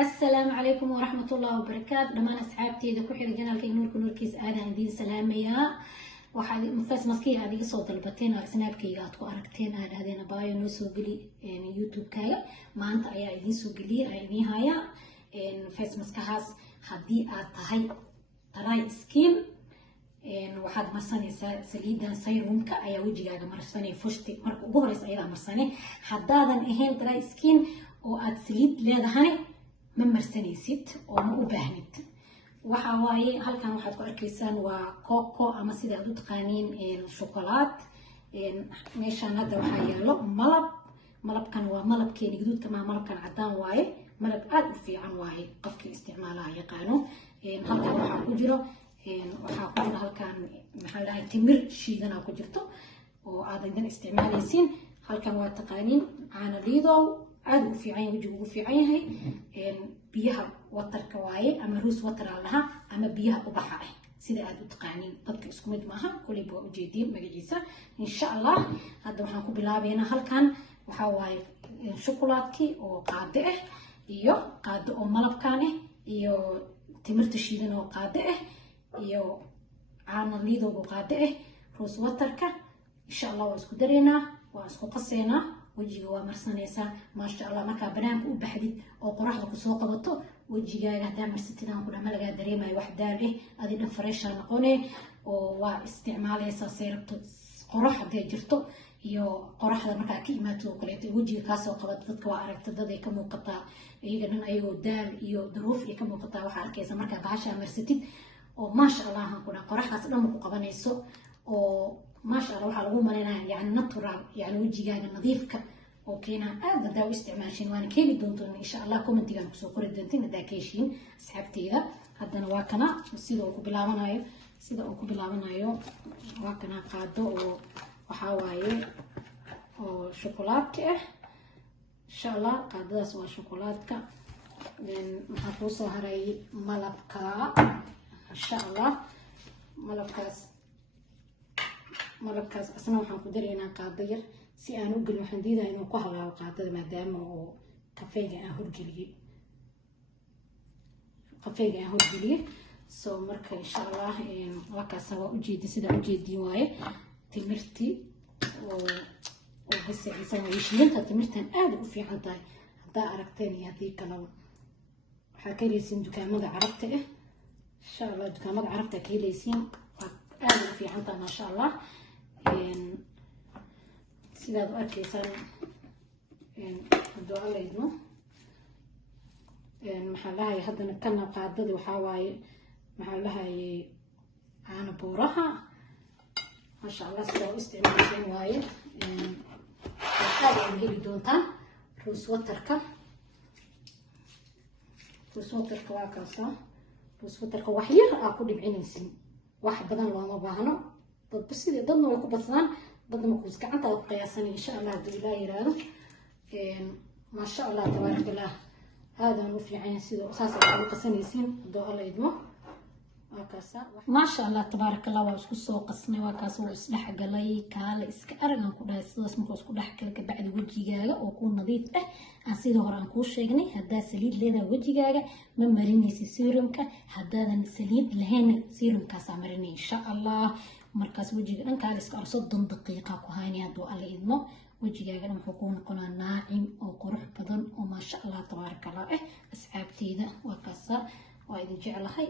السلام عليكم ورحمة الله وبركاته. دمان أصحابتي إذا كحيل جنالك نورك نوركيس آدان دين سلامية waxaad mafas maskiga adiga soo dalbateen snapkayga aad ku aragteen aad hadeen baayo noo soo gali youtube-kaaga maanta ayaa idin soo galiyay idin haya face maskahaas hadii aad tahay dry skin waxaad marsanaysaa saliidan serumka ayaa wajigaaga marsanay fushti marka ugu horeysa ayada marsanay hadaadan ahayn dry skin oo aad saliid leedahay ma marsanaysid oo ma u baahnid waxa waaye halkan waxaad ku arkaysaan waa coco ama sida aad u taqaaniin chocolate meeshaan hadda waxaa yaalo malabkan waa malabkeena gaduudka ma malabkan cadaan waaye malab aad u fiican waaye qofkii isticmaalaha yaqaano halkan waxaa ku jiro halkan maxaa la timir shiidan ku jirto oo aad idan isticmaalaysiin halkan waa taqaaniin caano liidow aad u fiican wajigu ugu fiican yahay biyaha watarka waaye ama roos water laha ama biyaha ubaxa ah sida aad u taqaaniin dadka isku mid maaha kulli baa u jeedin magaciisa insha Allah hadda waxaan ku bilaabeynaa halkan waxa waaye shokolaadki oo qaade ah iyo qaade oo malabkaan ah iyo timirta shiidan oo qaade ah iyo caano liidow oo qaade ah roos waterka insha Allah waa isku dareynaa waa isku qaseynaa wajiga waa marsanaysaa maasha Allah markaa banaanka u baxdid oo qoraxda ku soo qabato wajigaaga hadaa marsatidaan ku dhama laga dareemayo wax daal ah adina fresh noqonay oo waa isticmaalaysaa seerabto qorax haday jirto iyo qoraxda markaa ka imaato kaleeto wajiga ka soo qabato dadka waa aragta dad ay ka muuqataa iyagana ayagoo daal iyo duruuf ay ka muuqataa waxa arkaysa markaa bahasha marsatid oo maasha Allah ku dhan qoraxdaas dhan ku qabanayso oo ما شاء الله waxaa lagu maleynaa yani natural yani wajigaaga nadiifka oo keena aad hadaa u isticmaashin waana keeni doontaan insha Allah commentiga ku soo qori doontiin hadaa ka heshiin asxaabteyda haddana waa kana sida uu ku bilaabanayo waa kana qaado oo waxa waaye oo shokolaadka ah insha Allah qaadadaas waa shokolaadka maxaa ku soo haray malabka insha Allah malabkaas asna waxaan ku dareynaa qaado yar si aan u galin waxaan diidaa inuu ku halaabo qaadada maadaama oo kafeega aan horgeliyay soo marka insha Allah wakaas waa ujeedi sida ujeedin waaye timirti oo bisaysan way shiinta timirtan aad u fiican tahay hadaa aragteen iyo hadii kale waxa ka helaysiin dukaamada carabta ah insha Allah dukaamada carabta ka helaysiin aad u fiican tahay ma sha Allah sidaad u arkaysaan hadoo alayno maxaa lahaye haddana kana qaadada waxaa waaye maxaa lahaye caano buuraha maasha Allah sidaa u isticmaasheen waaye aad ay heli doontaan roos waterka waa kaasa roos waterka wax yar aa ku dhibcinaysin wax badan looma baahno dad sidii dadna way ku badsadaan dadna ku gacanta ku qiyaasan insha Allah hadii la yiraahdo ma sha Allah tabarakallah hada uu fiican sida asaas ay u qasanaysiin doo alla idmo wakaasa ma sha Allah tabarakallah waa isku soo qasnay wakaas oo isdhex galay kaala iska aragan ku dhahay sidaas markuu isku dhex galay ka bacdi wajigaaga oo ku nadiif ah aan sidoo hore aan ku sheegnay hadaa saliid leedahay wajigaaga ma marinaysi serumka hadaadan saliid lahayn serumkaas marinay insha Allah markaas wajiga dhan kaala iska 30 daqiiqo ku haynaya doo alla idmo wajigaaga wuxuu ku noqonaa naacim oo qurux badan oo ma sha Allah tabarakallah asxaabteyda wakaasa waa idin jeclahay